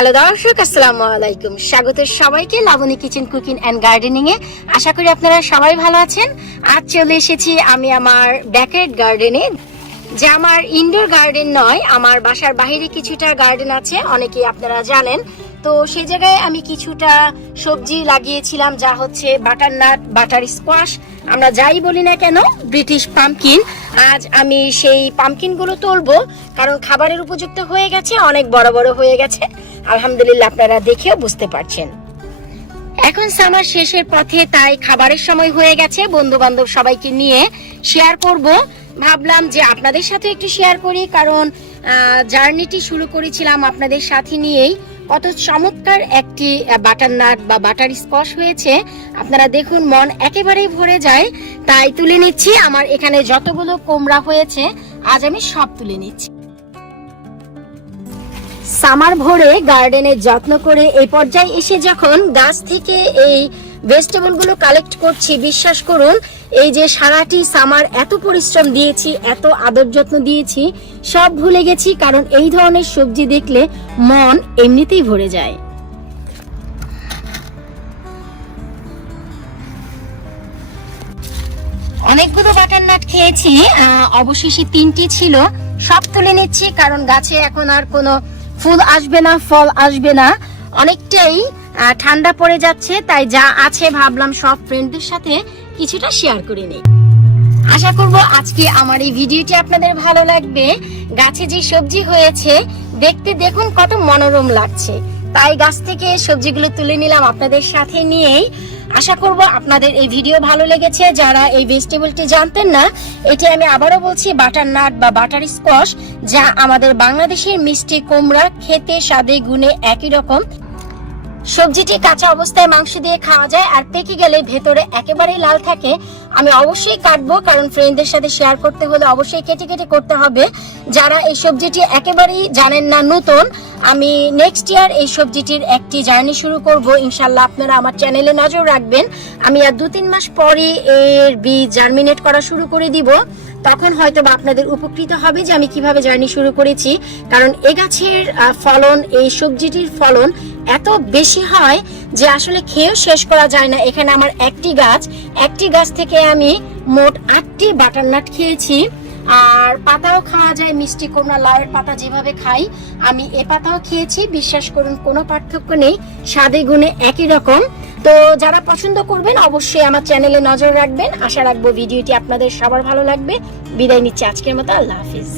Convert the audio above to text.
Hello দর্শক, আসসালামু আলাইকুম। স্বাগত সবাইকে Laboni kitchen cooking and gardening এ। আশা করি আপনারা সবাই ভালো আছেন। আজ চলে এসেছি আমি আমার ব্যাকেট গার্ডেনে যে আমার ইনডোর গার্ডেন নয়, আমার বাসার বাইরে কিছুটা গার্ডেন আছে, অনেকেই আপনারা জানেন। তো সেই জায়গায় আমি কিছুটা সবজি লাগিয়েছিলাম, যা হচ্ছে বাটার নাট বাটার স্কোয়াশ আমরা যাই বলি না কেন ব্রিটিশ পামকিন আজ আমি সেই পামকিনগুলো তুলবো, কারণ খাবারের উপযুক্ত হয়ে গেছে, অনেক বড় বড় হয়ে গেছে। আলহামদুলিল্লাহ আপনারা দেখেও বুঝতে পারছেন। এখন সামার শেষের পথে তাই খাবারের সময় হয়ে গেছে। বন্ধু বান্ধব সবাইকে নিয়ে শেয়ার করব। ভাবলাম যে আপনাদের সাথে একটু শেয়ার করি, কারণ জার্নিটি শুরু করেছিলাম আপনাদের সাথে নিয়েই। কত চমৎকার একটি বাটার নাট বা বাটার স্কোয়াশ হয়েছে। আপনারা দেখুন, মন একেবারেই ভরে যায়। তাই তুলে নিচ্ছি। আমার এখানে যতগুলো কোমরা হয়েছে, আজ আমি সব তুলে নিচ্ছি। সামার ভরে গার্ডেনের যত্ন করে এই পর্যায়ে এসে যখন গাছ থেকে এই ভেজিটেবলগুলো কালেক্ট করছি, বিশ্বাস করুন, এই যে সারাটি সামার এত পরিশ্রম দিয়েছি, এত আদর যত্ন দিয়েছি, সব ভুলে গেছি কারণ এই ধরনের সবজি দেখলে মন এমনিতেই ভরে যায়। অনেকগুলো বাটার নাট খেয়েছি অবশেষে তিনটি ছিল, সব তুলে নিচ্ছি কারণ গাছে এখন আর কোনো ফুল আসবে না, ফল আসবে না। অনেকটাই ঠান্ডা পড়ে যাচ্ছে, তাই যা আছে ভাবলাম সব ফ্রেন্ডদের সাথে কিছুটা শেয়ার করে নেই। আশা করব আজকে আমার এই ভিডিওটি আপনাদের ভালো লাগবে। গাছে যে সবজি হয়েছে, দেখতে দেখুন কত মনোরম লাগছে। তাই গাছ থেকে সবজিগুলো তুলে নিলাম আপনাদের সাথে নিয়েই। আশা করব আপনাদের এই ভিডিও ভালো লেগেছে। যারা এই ভেজিটেবলটি জানতেন না, এটি আমি আবারও বলছি বাটার নাট বা বাটার স্কোয়াশ যা আমাদের বাংলাদেশের মিষ্টি, কুমড়া, খেতে, স্বাদে, গুণে একই রকম। সবজিটি কাঁচা অবস্থায় মাংস দিয়ে খাওয়া যায় আর পেকে গেলে ভেতরে একেবারেই লাল থাকে। আমি অবশ্যই কাটবো, কারণ ফ্রেন্ডদের সাথে শেয়ার করতে হলে অবশ্যই কেটে কেটে করতে হবে। যারা এই সবজিটি একেবারেই জানেন না নতুন, আমি নেক্সট ইয়ার এই সবজিটির একটি জার্নি শুরু করব। ইনশাল্লাহ আপনারা আমার চ্যানেলে নজর রাখবেন। আমি আর দু তিন মাস পরে এর বীজ জার্মিনেট করা শুরু করে দিব। তখন হয়তো বা আপনাদের উপকৃত হবে যে আমি কীভাবে জার্নি শুরু করেছি। কারণ এ গাছের ফলন, এই সবজিটির ফলন এত বেশি হয় যে আসলে খেয়েও শেষ করা যায় না। এখানে আমার একটি গাছ একটি গাছ থেকে আমি মোট আটটি বাটারনাট খেয়েছি। আর পাতাও খাওয়া যায়, মিষ্টি কুমড়া, লাউয়ের পাতা যেভাবে খাই, আমি এ পাতাও খেয়েছি। বিশ্বাস করুন, কোনো পার্থক্য নেই, স্বাদে গুণে একই রকম। তো যারা পছন্দ করবেন, অবশ্যই আমার চ্যানেলে নজর রাখবেন। আশা রাখব ভিডিওটি আপনাদের সবার ভালো লাগবে। বিদায় নিচ্ছি আজকের মতো। আল্লাহ হাফিজ।